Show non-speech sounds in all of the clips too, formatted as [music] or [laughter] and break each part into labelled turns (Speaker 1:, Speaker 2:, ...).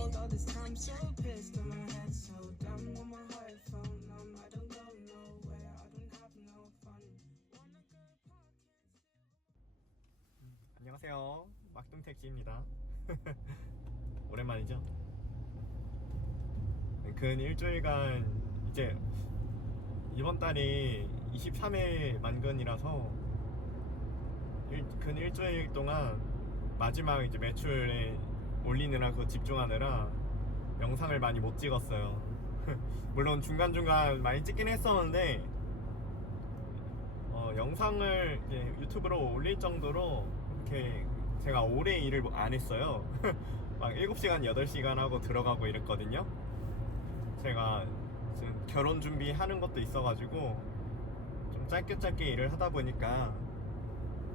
Speaker 1: cold all this time, so pissed and my head so down with my heart phone numb. I don't go nowhere, I don't have no fun. Wanna go pockets.
Speaker 2: 안녕하세요. 막둥택시입니다. 오랜만이죠? 네, 근 일주일간 이제 이번 달이 23회 만근이라서 일, 근 일주일 동안 마지막 이제 매출에 올리느라 그 집중하느라 영상을 많이 못 찍었어요. [laughs] 물론 중간중간 많이 찍긴 했었는데 어, 영상을 유튜브로 올릴 정도로 이렇게 제가 오래 일을 안 했어요. [laughs] 막 7시간, 8시간 하고 들어가고 이랬거든요. 제가 지금 결혼 준비하는 것도 있어가지고 좀 짧게 짧게 일을 하다 보니까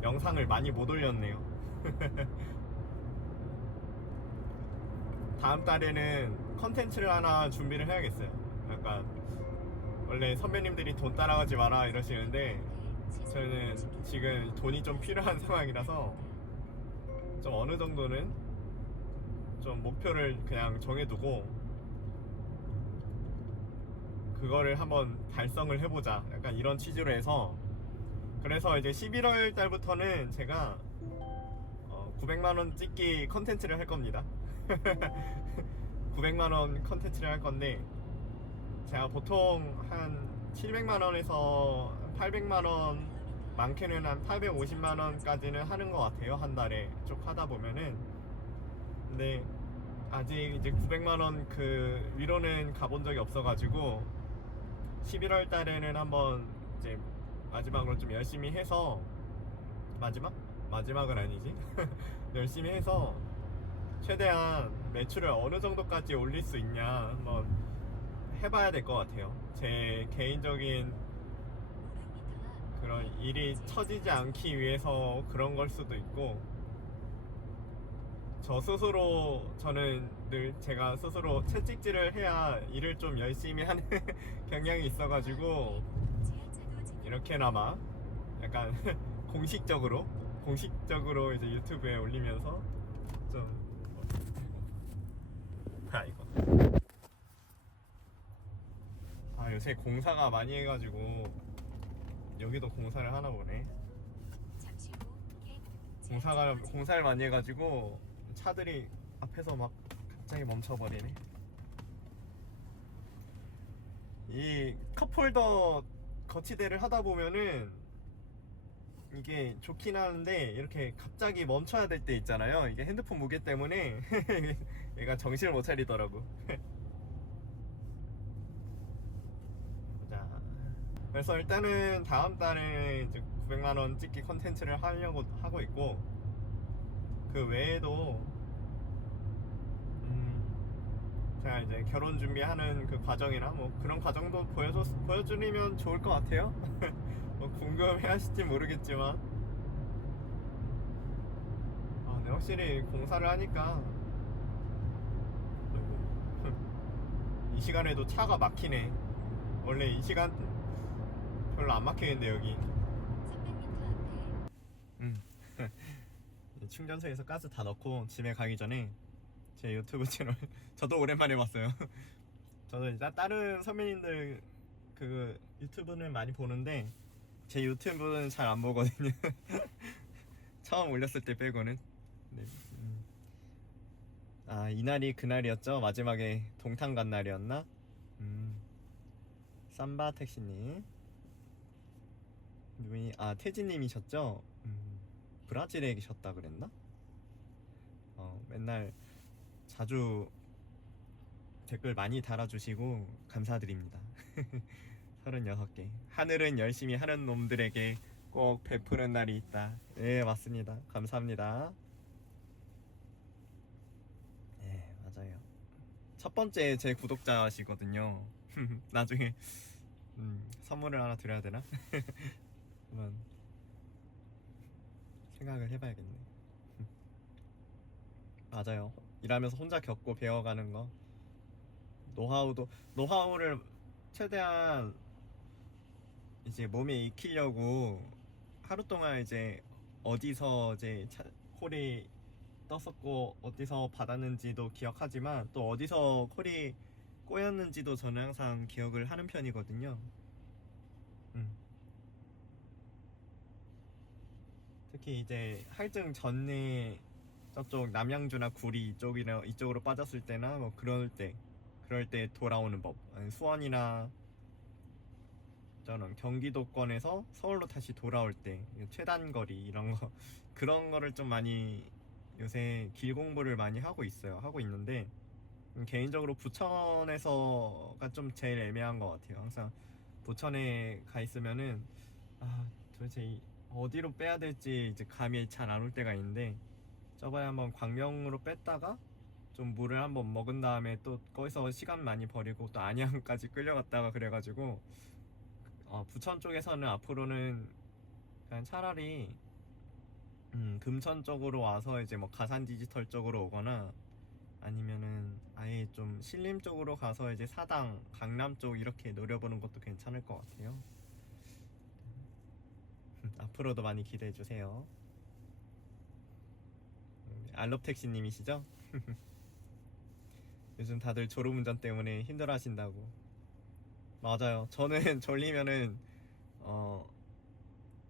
Speaker 2: 영상을 많이 못 올렸네요. [laughs] 다음 달에는 컨텐츠를 하나 준비를 해야겠어요. 약간 원래 선배님들이 돈 따라가지 마라 이러시는데 저는 지금 돈이 좀 필요한 [laughs] 상황이라서 좀 어느 정도는 좀 목표를 그냥 정해두고 그거를 한번 달성을 해보자 약간 이런 취지로 해서 그래서 이제 11월 달부터는 제가 900만원 찍기 컨텐츠를 할 겁니다 [laughs] 900만 원 컨텐츠를 할 건데 제가 보통 한 700만 원에서 800만 원 많게는 한 850만 원까지는 하는 것 같아요 한 달에. 쭉 하다 보면은. 근데 아직 이제 900만 원 그 위로는 가본 적이 없어가지고 11월 달에는 한번 이제 마지막으로 좀 열심히 해서 마지막? 마지막은 아니지? [laughs] 열심히 해서 최대한 매출을 어느 정도까지 올릴 수 있냐 한번 해봐야 될 것 같아요. 제 개인적인 그런 일이 처지지 않기 위해서 그런 걸 수도 있고 저 스스로 저는 늘 제가 스스로 채찍질을 해야 일을 좀 열심히 하는 [laughs] 경향이 있어가지고 이렇게나마 약간 [laughs] 공식적으로 공식적으로 이제 유튜브에 올리면서 좀 아, 이거 아 요새 공사가 많이 해가지고 여기도 공사를 하나 보네 공사가 공사를 많이 해가지고 차들이 앞에서 막 갑자기 멈춰버리네. 이 컵홀더 거치대를 하다 보면은 이게 좋긴 하는데 이렇게 갑자기 멈춰야 될 때 있잖아요. 이게 핸드폰 무게 때문에 [laughs] 얘가 정신을 못 차리더라고. [laughs] 자, 그래서 일단은 다음 달에 이제 900만 원 찍기 컨텐츠를 하려고 하고 있고 그 외에도 음 제가 이제 결혼 준비하는 그 과정이나 뭐 그런 과정도 보여줘 보여주면 좋을 것 같아요. [laughs] 뭐 궁금해 하실지 모르겠지만 아, 근데 확실히 공사를 하니까 [laughs] 이 시간에도 차가 막히네. 원래 이 시간 별로 안 막히는데 여기. 음. [laughs] 충전소에서 가스 다 넣고 집에 가기 전에 제 유튜브 채널 [laughs] 저도 오랜만에 봤어요. 저도 이제 다른 선배님들 그 유튜브는 많이 보는데 제 유튜브는 잘 안 보거든요. [laughs] 처음 올렸을 때 빼고는. 네. 음. 아 이날이 그날이었죠. 마지막에 동탄 간 날이었나? 음. 삼바 택시님. 누이 아 태진님이셨죠? 음. 브라질에 계셨다 그랬나? 어, 맨날 자주 댓글 많이 달아주시고 감사드립니다. [laughs] 36개. 하늘은 열심히 하는 놈들에게 꼭 베푸는 날이 있다. 네, 맞습니다. 감사합니다. 네, 맞아요. 첫 번째 제 구독자시거든요. [laughs] 나중에 음, 선물을 하나 드려야 되나? [laughs] 한번 생각을 해봐야겠네. [laughs] 맞아요. 일하면서 혼자 겪고 배워가는 거. 노하우도, 노하우를 최대한 이제 몸에 익히려고 하루 동안 이제 어디서 이제 차, 홀이 떴었고 어디서 받았는지도 기억하지만 또 어디서 콜이 꼬였는지도 저는 항상 기억을 하는 편이거든요. 음. 특히 이제 할증 전에 저쪽 남양주나 구리 이쪽이나 이쪽으로 빠졌을 때나 뭐 그럴 때 그럴 때 돌아오는 법 수원이나 저는 경기도권에서 서울로 다시 돌아올 때 최단 거리 이런 거. [laughs] 그런 거를 좀 많이 요새 길 공부를 많이 하고 있어요. 하고 있는데 음, 개인적으로 부천에서가 좀 제일 애매한 것 같아요. 항상 부천에 가 있으면은 아 도대체 이- 어디로 빼야 될지 이제 감이 잘 안 올 때가 있는데 저번에 한번 광명으로 뺐다가 좀 물을 한번 먹은 다음에 또 거기서 시간 많이 버리고 또 안양까지 끌려갔다가 그래가지고 어, 부천 쪽에서는 앞으로는 그냥 차라리 음, 금천 쪽으로 와서 이제 뭐 가산 디지털 쪽으로 오거나 아니면은 아예 좀 신림 쪽으로 가서 이제 사당 강남 쪽 이렇게 노려보는 것도 괜찮을 것 같아요. 앞으로도 많이 기대해 주세요. 음, 알롭택시님이시죠? [laughs] 요즘 다들 졸음운전 때문에 힘들어하신다고. 맞아요. 저는 [laughs] 졸리면은 어.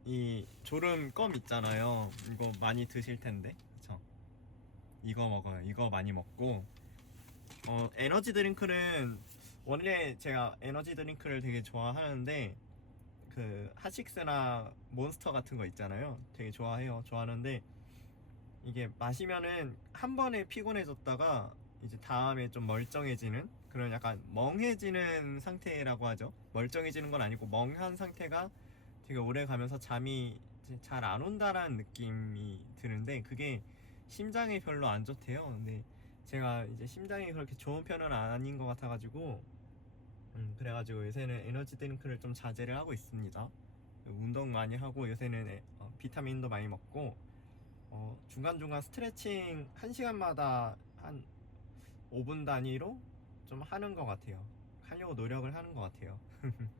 Speaker 2: 이 졸음 껌 있잖아요. 이거 많이 드실 텐데, 그쵸? 이거 먹어요. 이거 많이 먹고, 어 에너지 드링크는 원래 제가 에너지 드링크를 되게 좋아하는데 그 하식스나 몬스터 같은 거 있잖아요. 되게 좋아해요. 좋아하는데 이게 마시면은 한 번에 피곤해졌다가 이제 다음에 좀 멀쩡해지는 그런 약간 멍해지는 상태라고 하죠. 멀쩡해지는 건 아니고 멍한 상태가 되게 오래 가면서 잠이 잘 안 온다라는 느낌이 드는데 그게 심장에 별로 안 좋대요. 근데 제가 이제 심장이 그렇게 좋은 편은 아닌 것 같아가지고 음, 그래가지고 요새는 에너지 드링크를 좀 자제를 하고 있습니다. 운동 많이 하고 요새는 에- 어, 비타민도 많이 먹고 어, 중간중간 스트레칭 1시간마다 한 5분 단위로 좀 하는 것 같아요. 하려고 노력을 하는 것 같아요. [laughs]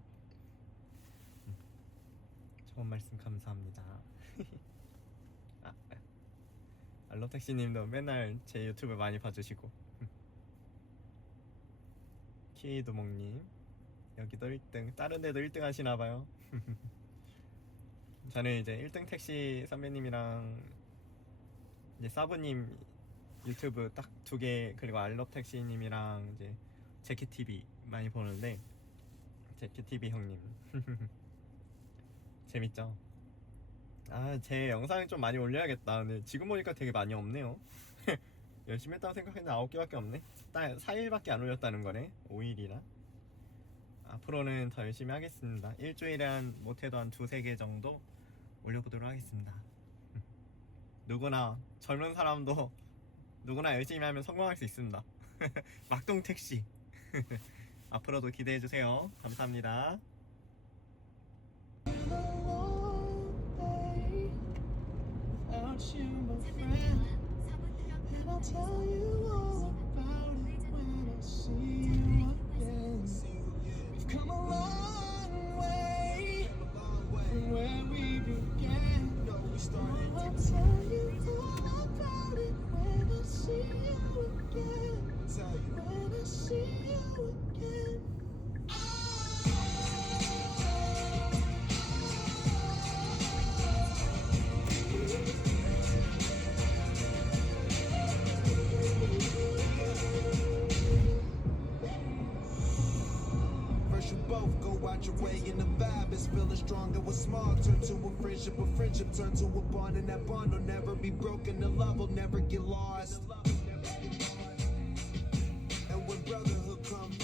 Speaker 2: 좋은 말씀 감사합니다. [laughs] 아, 알로택시님도 맨날 제 유튜브 많이 봐주시고 [laughs] 키도목님 여기도 1등 다른 데도 1등 하시나봐요 저는 이제 1등 택시 선배님이랑 이제 사부님 유튜브 딱 두 개 그리고 알럽택시님이랑 이제 제키TV 많이 보는데 제키TV 형님 [laughs] 재밌죠? 아, 제 영상을 좀 많이 올려야겠다. 근데 지금 보니까 되게 많이 없네요. [laughs] 열심히 했다고 생각했는데 9개밖에 없네. 딱 4일밖에 안 올렸다는 거네. 5일이나. 앞으로는 더 열심히 하겠습니다. 일주일에 한 못해도 한 두세 개 정도 올려보도록 하겠습니다. [laughs] 누구나 젊은 사람도 누구나 열심히 하면 성공할 수 있습니다. [laughs] 막동 택시. [laughs] 앞으로도 기대해 주세요. 감사합니다.
Speaker 1: I'll tell you
Speaker 3: and the vibe is feeling stronger with small. Turn to a friendship, a friendship turn to a bond. And that bond will never be broken, the love will never get lost when brotherhood come